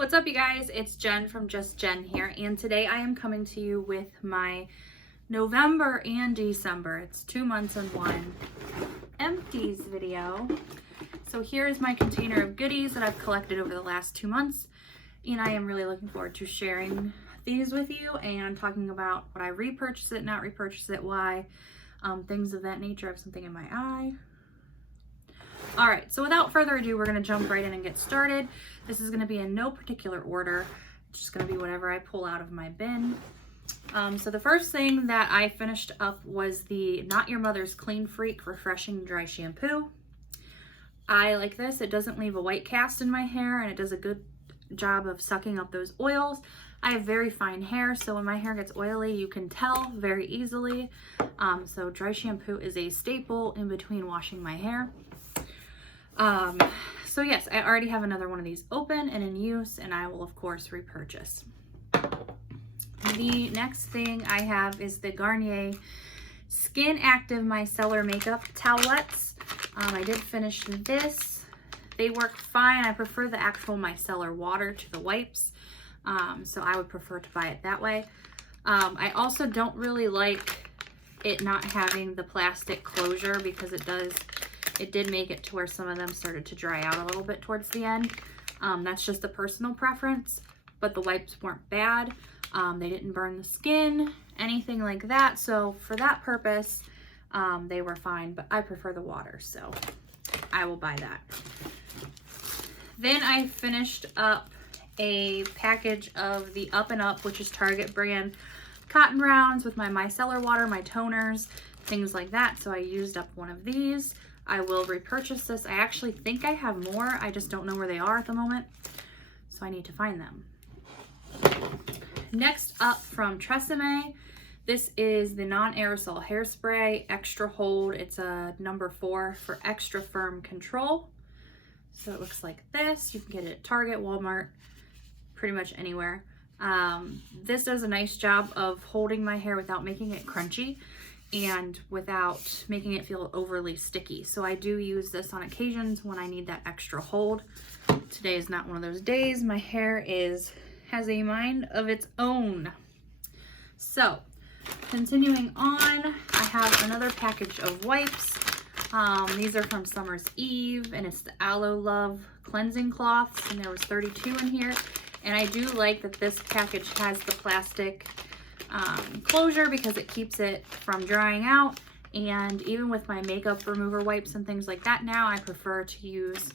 What's up, you guys? It's Jen from Just Jen here, and today I am coming to you with my November and December, it's 2 months in one, empties video. So here's my container of goodies that I've collected over the last 2 months, and I am really looking forward to sharing these with you and talking about what I repurchase it, not repurchase it, why, things of that nature. I have something in my eye. All right, so without further ado, we're gonna jump right in and get started. This is gonna be in no particular order. It's just gonna be whatever I pull out of my bin. So the first thing that I finished up was the Not Your Mother's Clean Freak Refreshing Dry Shampoo. I like this. It doesn't leave a white cast in my hair, and it does a good job of sucking up those oils. I have very fine hair, so when my hair gets oily, you can tell very easily. So dry shampoo is a staple in between washing my hair. So yes, I already have another one of these open and in use, and I will of course repurchase. The next thing I have is the Garnier Skin Active Micellar Makeup Towelettes. I did finish this. They work fine. I prefer the actual micellar water to the wipes, so I would prefer to buy it that way. I also don't really like it not having the plastic closure because it did make it to where some of them started to dry out a little bit towards the end. That's just a personal preference, but the wipes weren't bad. They didn't burn the skin, anything like that. So for that purpose, they were fine, but I prefer the water, so I will buy that. Then I finished up a package of the Up and Up, which is Target brand cotton rounds with my micellar water, my toners, things like that. So I used up one of these. I will repurchase this. I actually think I have more. I just don't know where they are at the moment, so I need to find them. Next up from Tresemme, this is the non-aerosol hairspray extra hold. It's a number 4 for extra firm control. So it looks like this. You can get it at Target, Walmart, pretty much anywhere. This does a nice job of holding my hair without making it crunchy and without making it feel overly sticky. So I do use this on occasions when I need that extra hold. Today is not one of those days. My hair has a mind of its own. So continuing on, I have another package of wipes. These are from Summer's Eve, and it's the Aloe Love cleansing cloths, and there was 32 in here. And I do like that this package has the plastic closure because it keeps it from drying out. And even with my makeup remover wipes and things like that now, I prefer to use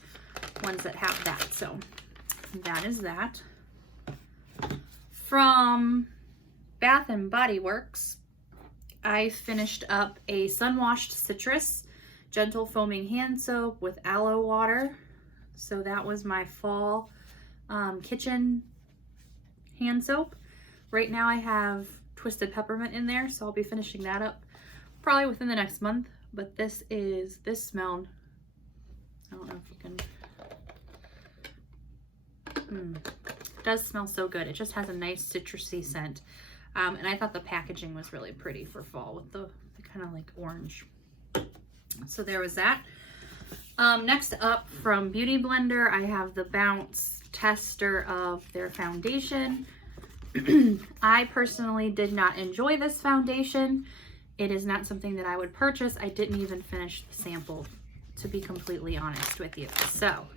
ones that have that. So that is that. From Bath and Body Works, I finished up a Sun-Washed Citrus Gentle Foaming Hand Soap with aloe water. So that was my fall kitchen hand soap. Right now I have Twisted Peppermint in there, so I'll be finishing that up probably within the next month. But this smelled, I don't know if you can, it does smell so good. It just has a nice citrusy scent. And I thought the packaging was really pretty for fall with the kind of like orange. So there was that. Next up from Beauty Blender, I have the Bounce Tester of their foundation. I personally did not enjoy this foundation. It is not something that I would purchase. I didn't even finish the sample, to be completely honest with you. So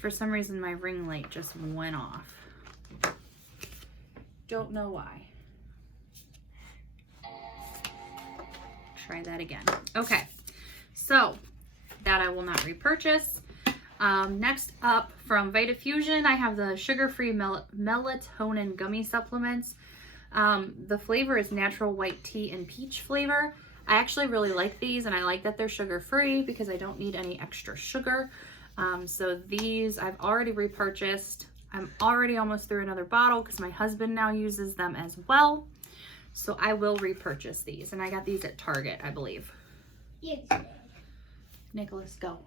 for some reason my ring light just went off. Don't know why. Try that again. Okay, so that I will not repurchase. Next up from Vitafusion, I have the sugar-free melatonin gummy supplements. The flavor is natural white tea and peach flavor. I actually really like these, and I like that they're sugar-free because I don't need any extra sugar. So these I've already repurchased. I'm already almost through another bottle because my husband now uses them as well. So I will repurchase these, and I got these at Target, I believe. Yes. Nicholas, go.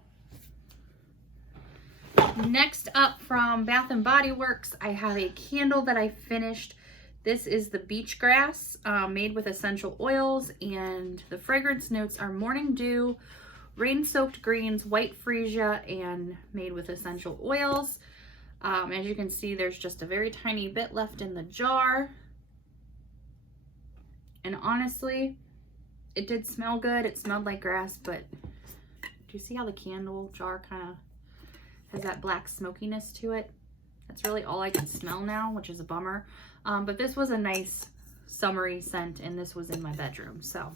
Next up from Bath and Body Works, I have a candle that I finished. This is the Beach Grass, made with essential oils, and the fragrance notes are Morning Dew, rain-soaked greens, white freesia, and made with essential oils. As you can see, there's just a very tiny bit left in the jar. And honestly, it did smell good. It smelled like grass, but do you see how the candle jar kind of has that black smokiness to it? That's really all I can smell now, which is a bummer. But this was a nice summery scent, and this was in my bedroom. So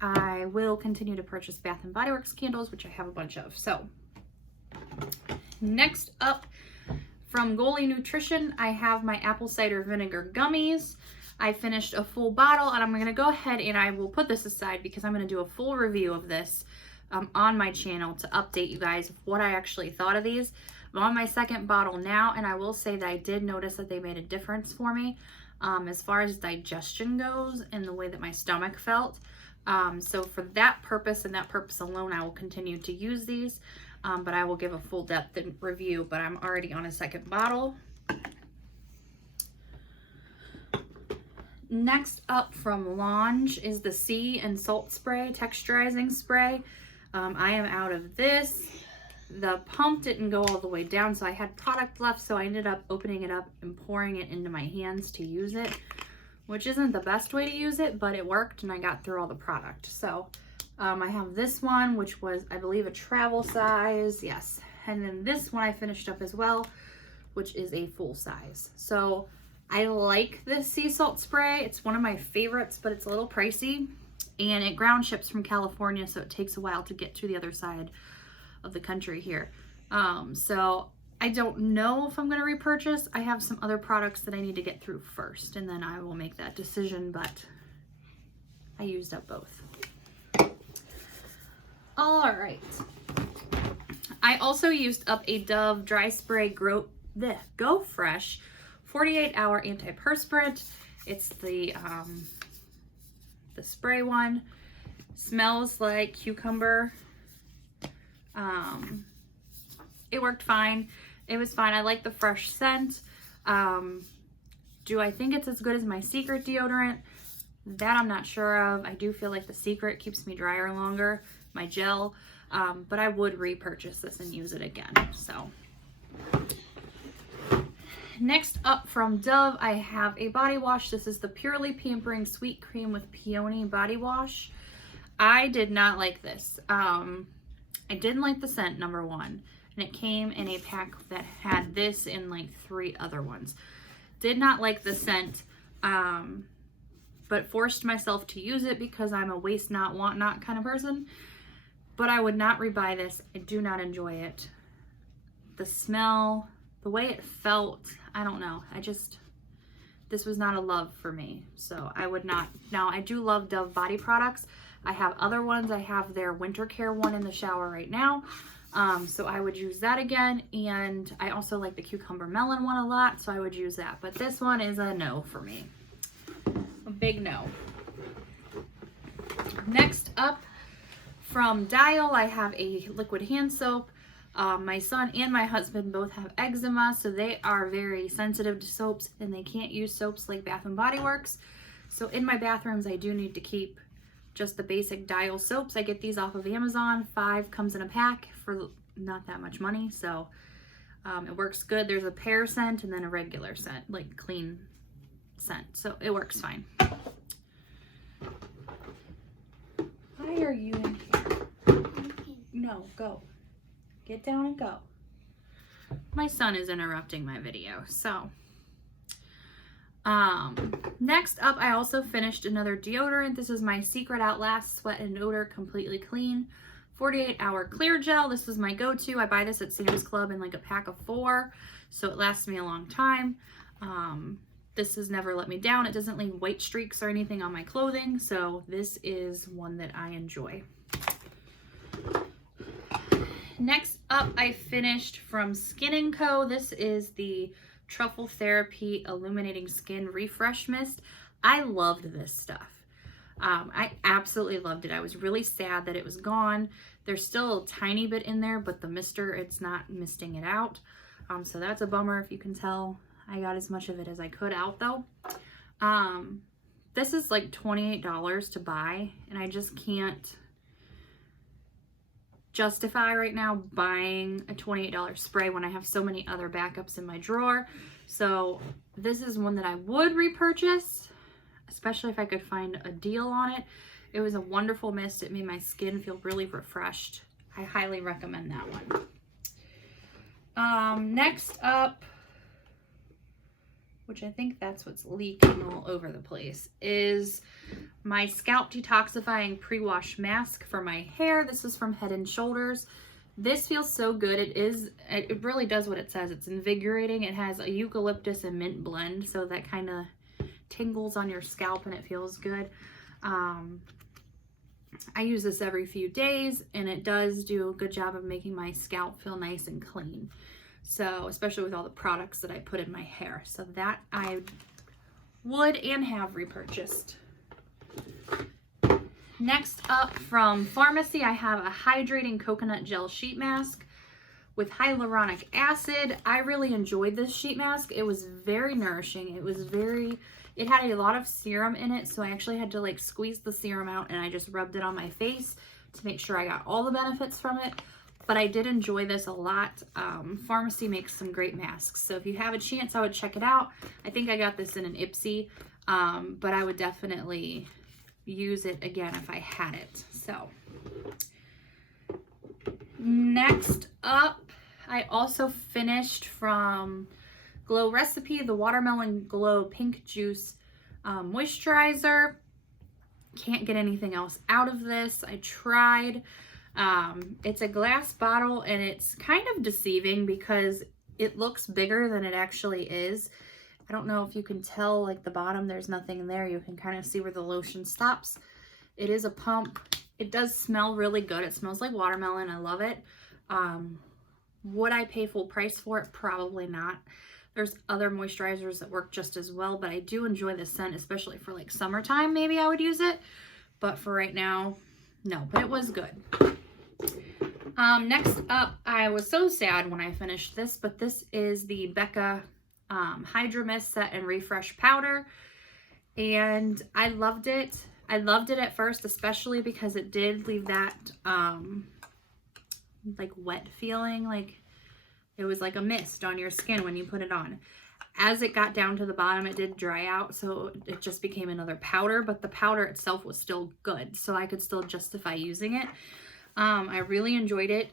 I will continue to purchase Bath & Body Works candles, which I have a bunch of. So next up, from Goli Nutrition, I have my apple cider vinegar gummies. I finished a full bottle, and I'm going to go ahead and I will put this aside because I'm going to do a full review of this on my channel to update you guys of what I actually thought of these. I'm on my second bottle now, and I will say that I did notice that they made a difference for me as far as digestion goes and the way that my stomach felt. So for that purpose and that purpose alone, I will continue to use these, but I will give a full depth review, but I'm already on a second bottle. Next up from Lange is the Sea and Salt Spray, texturizing spray. I am out of this. The pump didn't go all the way down, so I had product left, so I ended up opening it up and pouring it into my hands to use it, which isn't the best way to use it, but it worked and I got through all the product. So I have this one, which was, I believe, a travel size. Yes. And then this one I finished up as well, which is a full size. So I like this sea salt spray. It's one of my favorites, but it's a little pricey, and it ground ships from California, so it takes a while to get to the other side of the country here. So I don't know if I'm going to repurchase. I have some other products that I need to get through first, and then I will make that decision, but I used up both. All right. I also used up a Dove Dry Spray Go Fresh 48-hour antiperspirant. It's the spray one. Smells like cucumber. It worked fine. It was fine. I like the fresh scent. Do I think it's as good as my Secret deodorant? That I'm not sure of. I do feel like the Secret keeps me drier longer, my gel, but I would repurchase this and use it again. So next up from Dove, I have a body wash. This is the Purely Pampering Sweet Cream with Peony Body Wash. I did not like this. I didn't like the scent, number one. And it came in a pack that had this and like 3 other ones. Did not like the scent, but forced myself to use it because I'm a waste not, want not kind of person. But I would not rebuy this. I do not enjoy it. The smell, the way it felt, I don't know. This was not a love for me. So I would not. Now, I do love Dove body products. I have other ones. I have their winter care one in the shower right now. So I would use that again. And I also like the cucumber melon one a lot, so I would use that. But this one is a no for me. A big no. Next up from Dial, I have a liquid hand soap. My son and my husband both have eczema, so they are very sensitive to soaps, and they can't use soaps like Bath & Body Works. So in my bathrooms, I do need to keep just the basic Dial soaps. I get these off of Amazon. 5 comes in a pack for not that much money, so it works good. There's a pear scent and then a regular scent, like clean scent, so it works fine. Why are you in here? No, go. Get down and go. My son is interrupting my video, so next up, I also finished another deodorant. This is my Secret Outlast Sweat and Odor Completely Clean 48-hour clear gel. This is my go-to. I buy this at Sam's Club in like a pack of 4, so it lasts me a long time. This has never let me down. It doesn't leave white streaks or anything on my clothing, so this is one that I enjoy. Next up, I finished from Skin & Co. This is the Truffle Therapy Illuminating Skin Refresh Mist. I loved this stuff. I absolutely loved it. I was really sad that it was gone. There's still a tiny bit in there, but the mister, it's not misting it out. So that's a bummer. If you can tell, I got as much of it as I could out though. This is like $28 to buy, and I just can't. justify right now buying a $28 spray when I have so many other backups in my drawer. So this is one that I would repurchase, especially if I could find a deal on it. It was a wonderful mist. It made my skin feel really refreshed. I highly recommend that one. Next up, which I think that's what's leaking all over the place, is my Scalp Detoxifying Pre-Wash Mask for my hair. This is from Head & Shoulders. This feels so good. It really does what it says. It's invigorating. It has a eucalyptus and mint blend, so that kind of tingles on your scalp and it feels good. I use this every few days, and it does do a good job of making my scalp feel nice and clean. So, especially with all the products that I put in my hair. So that I would and have repurchased. Next up from Pharmacy, I have a hydrating coconut gel sheet mask with hyaluronic acid. I really enjoyed this sheet mask. It was very nourishing. It had a lot of serum in it, so I actually had to like squeeze the serum out, and I just rubbed it on my face to make sure I got all the benefits from it. But I did enjoy this a lot. Pharmacy makes some great masks, so if you have a chance, I would check it out. I think I got this in an Ipsy, but I would definitely use it again if I had it. So next up, I also finished from Glow Recipe the Watermelon Glow Pink Juice Moisturizer. Can't get anything else out of this. I tried. It's a glass bottle, and it's kind of deceiving because it looks bigger than it actually is. I don't know if you can tell, like the bottom, there's nothing there. You can kind of see where the lotion stops. It is a pump. It does smell really good. It smells like watermelon. I love it. Would I pay full price for it? Probably not. There's other moisturizers that work just as well, but I do enjoy the scent, especially for like summertime. Maybe I would use it, but for right now, no, but it was good. Next up, I was so sad when I finished this, but this is the Becca Hydra Mist Set and Refresh Powder, and I loved it. I loved it at first, especially because it did leave that like wet feeling, like it was like a mist on your skin when you put it on. As it got down to the bottom, it did dry out, so it just became another powder, but the powder itself was still good, so I could still justify using it. I really enjoyed it.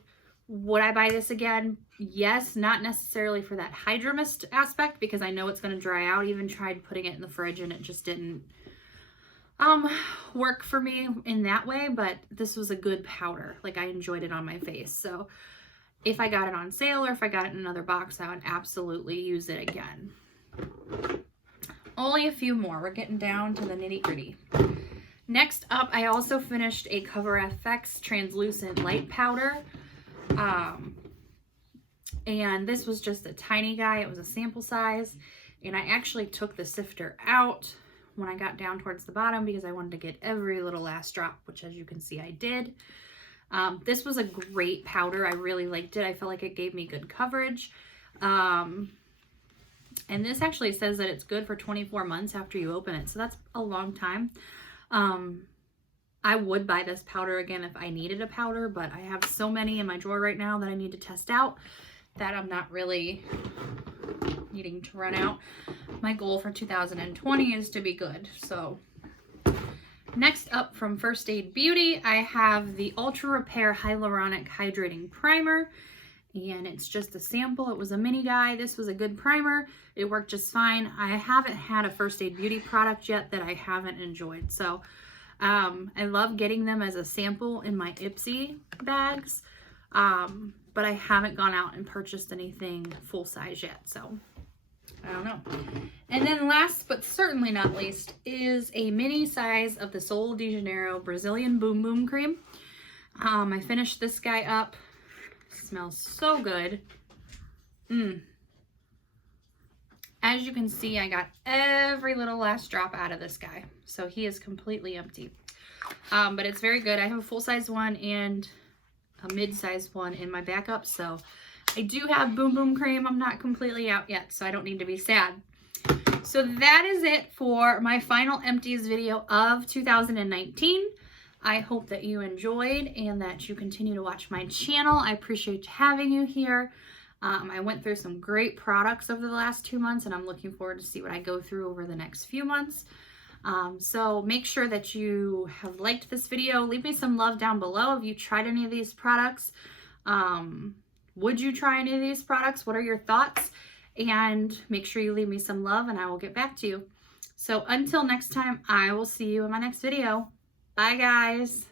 Would I buy this again? Yes, not necessarily for that Hydra Mist aspect, because I know it's going to dry out. Even tried putting it in the fridge, and it just didn't work for me in that way, but this was a good powder. Like, I enjoyed it on my face, so if I got it on sale or if I got it in another box, I would absolutely use it again. Only a few more. We're getting down to the nitty-gritty. Next up, I also finished a Cover FX Translucent Light Powder. And this was just a tiny guy. It was a sample size. And I actually took the sifter out when I got down towards the bottom because I wanted to get every little last drop, which as you can see, I did. This was a great powder. I really liked it. I felt like it gave me good coverage. And this actually says that it's good for 24 months after you open it. So that's a long time. I would buy this powder again if I needed a powder, but I have so many in my drawer right now that I need to test out that I'm not really needing to run out. My goal for 2020 is to be good. So next up from First Aid Beauty, I have the Ultra Repair Hyaluronic Hydrating Primer, and it's just a sample. It was a mini guy. This was a good primer. It worked just fine. I haven't had a First Aid Beauty product yet that I haven't enjoyed. So I love getting them as a sample in my Ipsy bags, but I haven't gone out and purchased anything full size yet. So I don't know. And then last but certainly not least is a mini size of the Sol de Janeiro Brazilian Boom Boom Cream. I finished this guy up. Smells so good. As you can see, I got every little last drop out of this guy. So he is completely empty. But it's very good. I have a full-size one and a mid-size one in my backup. So I do have Boom Boom Cream. I'm not completely out yet, so I don't need to be sad. So that is it for my final Empties video of 2019. I hope that you enjoyed and that you continue to watch my channel. I appreciate having you here. I went through some great products over the last 2 months, and I'm looking forward to see what I go through over the next few months. So make sure that you have liked this video. Leave me some love down below if you tried any of these products. Would you try any of these products? What are your thoughts? And make sure you leave me some love and I will get back to you. So until next time, I will see you in my next video. Bye guys.